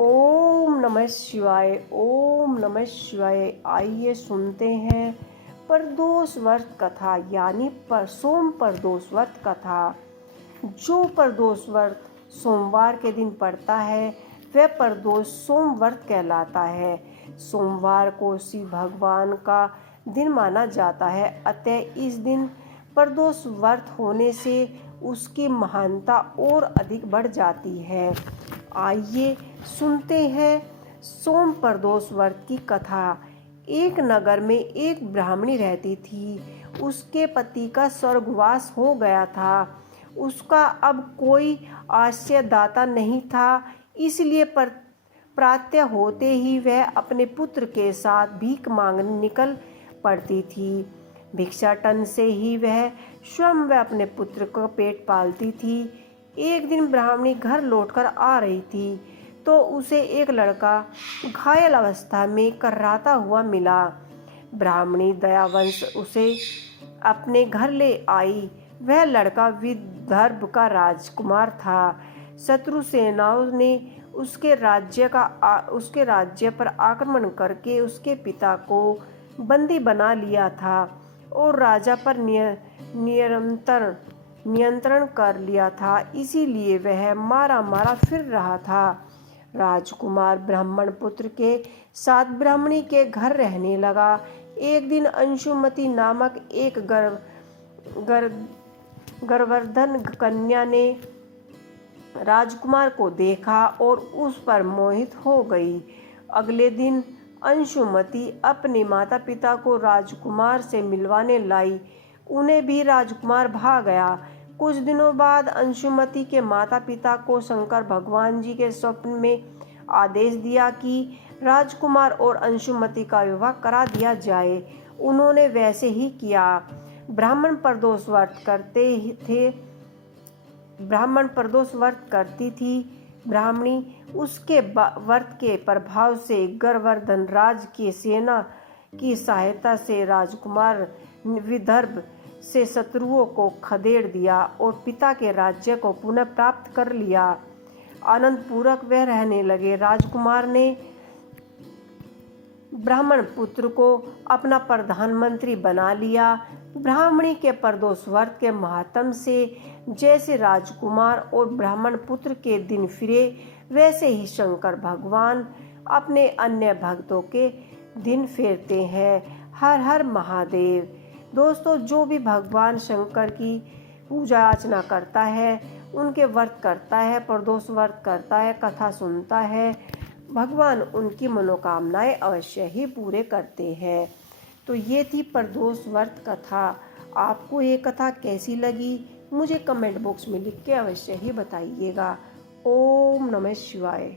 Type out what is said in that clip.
ओम नमः शिवाय। ओम नमः शिवाय। आइए सुनते हैं प्रदोष व्रत कथा यानी सोम प्रदोष व्रत कथा। जो प्रदोष व्रत सोमवार के दिन पड़ता है वह प्रदोष सोम व्रत कहलाता है। सोमवार को शिव भगवान का दिन माना जाता है, अतः इस दिन प्रदोष व्रत होने से उसकी महानता और अधिक बढ़ जाती है। आइए सुनते हैं सोम प्रदोष व्रत की कथा। एक नगर में एक ब्राह्मणी रहती थी। उसके पति का स्वर्गवास हो गया था। उसका अब कोई आश्रयदाता नहीं था, इसलिए प्रातः होते ही वह अपने पुत्र के साथ भीख मांगने निकल पड़ती थी। भिक्षाटन से ही वह स्वयं व अपने पुत्र का पेट पालती थी। एक दिन ब्राह्मणी घर लौटकर आ रही थी तो उसे एक लड़का घायल अवस्था में कर्राता हुआ मिला। ब्राह्मणी दयावंश उसे अपने घर ले आई। वह लड़का विदर्भ का राजकुमार था। शत्रु सेनाओं ने उसके राज्य पर आक्रमण करके उसके पिता को बंदी बना लिया था और राजा पर नियंत्रण कर लिया था, इसीलिए वह मारा मारा फिर रहा था। राजकुमार ब्राह्मण पुत्र के साथ ब्राह्मणी के घर रहने लगा। एक दिन अंशुमती नामक एक गर्भवर्धन कन्या ने राजकुमार को देखा और उस पर मोहित हो गई। अगले दिन अंशुमती अपने माता पिता को राजकुमार से मिलवाने लाई। उन्हें भी राजकुमार भा गया। कुछ दिनों बाद अंशुमती के माता पिता को शंकर भगवान जी के स्वप्न में आदेश दिया कि राजकुमार और अंशुमती का विवाह करा दिया जाए। उन्होंने वैसे ही किया। ब्राह्मण प्रदोष व्रत करती थी ब्राह्मणी। उसके व्रत के प्रभाव से गर्भवर्धन राज की सेना की सहायता से राजकुमार विदर्भ से शत्रुओं को खदेड़ दिया और पिता के राज्य को पुनः प्राप्त कर लिया। आनंद पूर्वक वह रहने लगे। राजकुमार ने ब्राह्मण पुत्र को अपना प्रधानमंत्री बना लिया। ब्राह्मणी के प्रदोष व्रत के महात्म से जैसे राजकुमार और ब्राह्मण पुत्र के दिन फिरे, वैसे ही शंकर भगवान अपने अन्य भक्तों के दिन फेरते हैं। हर हर महादेव। दोस्तों, जो भी भगवान शंकर की पूजा अर्चना करता है, उनके व्रत करता है, प्रदोष व्रत करता है, कथा सुनता है, भगवान उनकी मनोकामनाएं अवश्य ही पूरे करते हैं। तो ये थी प्रदोष व्रत कथा। आपको ये कथा कैसी लगी मुझे कमेंट बॉक्स में लिख के अवश्य ही बताइएगा। ओम नमः शिवाय।